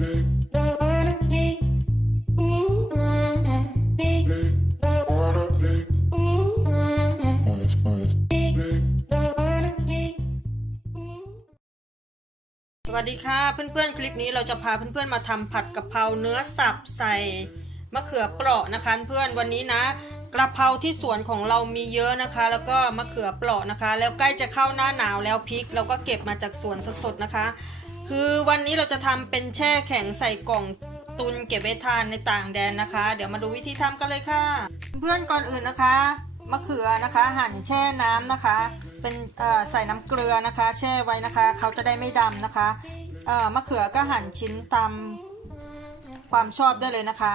สวัสดีค่ะ เพื่อนๆ คลิปนี้เราจะพาเพื่อนๆมาทำผัดกะเพราเนื้อสับใส่มะเขือเปราะนะคะ เพื่อนวันนี้นะกระเพราที่สวนของเรามีเยอะนะคะ แล้วก็มะเขือเปราะนะคะ แล้วใกล้จะเข้าหน้าหนาวแล้วพริก เราก็เก็บมาจากสวนสดๆนะคะ คือวันนี้เราจะทำเป็นแช่แข็งใส่กล่องตุนเก็บไว้ทานในต่างแดนนะคะ เดี๋ยวมาดูวิธีทำกันเลยค่ะ เพื่อนก่อนอื่นนะคะมะเขือนะคะหั่นแช่น้ำนะคะ เป็นใส่น้ำเกลือนะคะ แช่ไว้นะคะ เขาจะได้ไม่ดำนะคะมะเขือก็หั่นชิ้นตามความชอบได้เลยนะคะ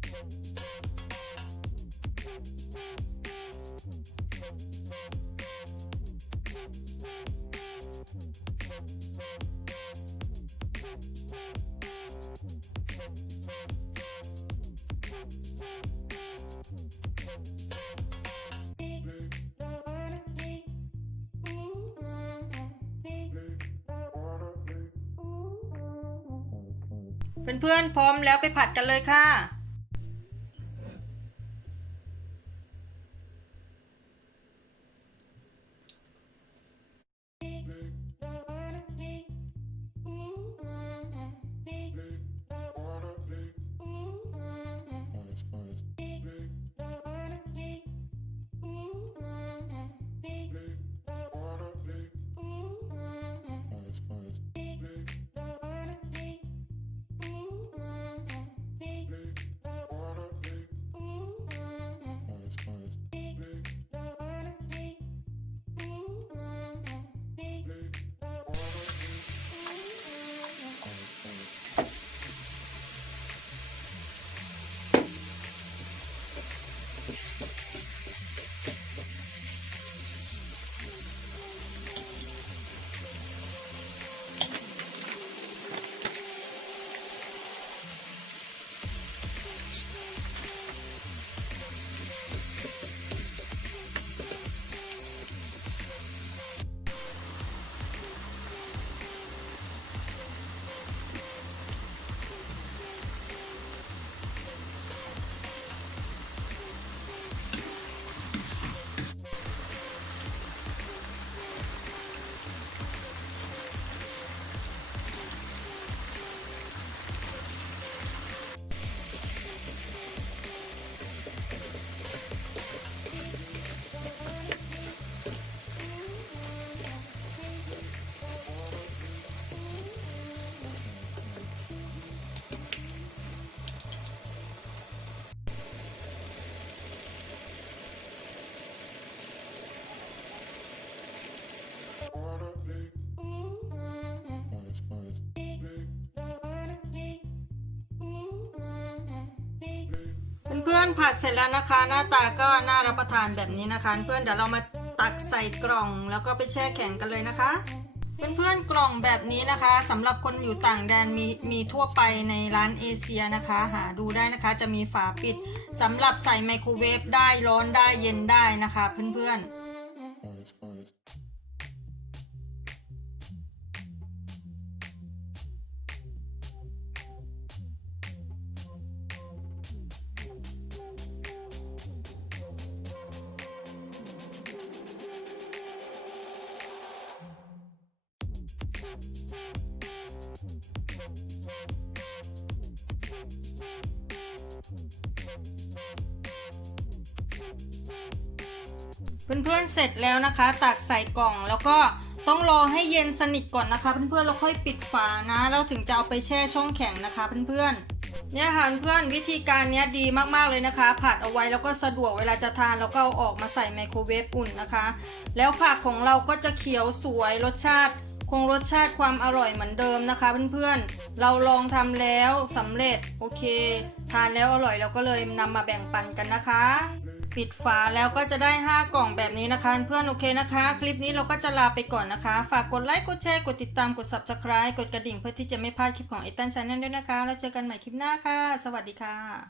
เพื่อนๆพร้อมแล้วไปผัดกันเลยค่ะ เพื่อนๆผัดเสร็จแล้วนะคะ หน้าตาก็น่ารับประทานแบบนี้นะคะ เพื่อนเดี๋ยวเรามาตักใส่กล่องแล้วก็ไปแช่แข็งกันเลยนะคะ เพื่อนๆกล่องแบบนี้นะคะสำหรับคนอยู่ต่างแดนมีมีทั่วไปในร้านเอเชียนะคะ หาดูได้นะคะจะมีฝาปิดสำหรับใส่ไมโครเวฟได้ร้อนได้เย็นได้นะคะ เพื่อนๆ เพื่อนๆเสร็จแล้วนะคะ ตักใส่กล่องแล้วก็ต้องรอให้เย็นสนิทก่อนนะคะ เพื่อนๆแล้วค่อยปิดฝานะแล้วถึงจะเอาไปแช่ช่องแข็งนะคะ เพื่อนๆเนี่ยค่ะเพื่อนๆวิธีการเนี้ยดีมากๆเลยนะคะ ผัดเอาไว้แล้วก็สะดวกเวลาจะทานแล้วก็เอาออกมาใส่ไมโครเวฟอุ่นนะคะ แล้วผักของเราก็จะเขียวสวยรสชาติ คงรสชาติความอร่อยเหมือนเดิมนะคะเพื่อนๆ เราลองทำแล้วสำเร็จโอเค ทานแล้วอร่อยเราก็เลยนำมาแบ่งปันกันนะคะ ปิดฝาแล้วก็จะได้ 5 กล่องแบบนี้นะคะ เพื่อนโอเคนะคะ คลิปนี้เราก็จะลาไปก่อนนะคะ ฝากกดไลค์กดแชร์กดติดตามกด subscribe กดกระดิ่งเพื่อที่จะไม่พลาดคลิปของไอตันชาแนลด้วยนะคะ แล้วเจอกันใหม่คลิปหน้าค่ะ สวัสดีค่ะ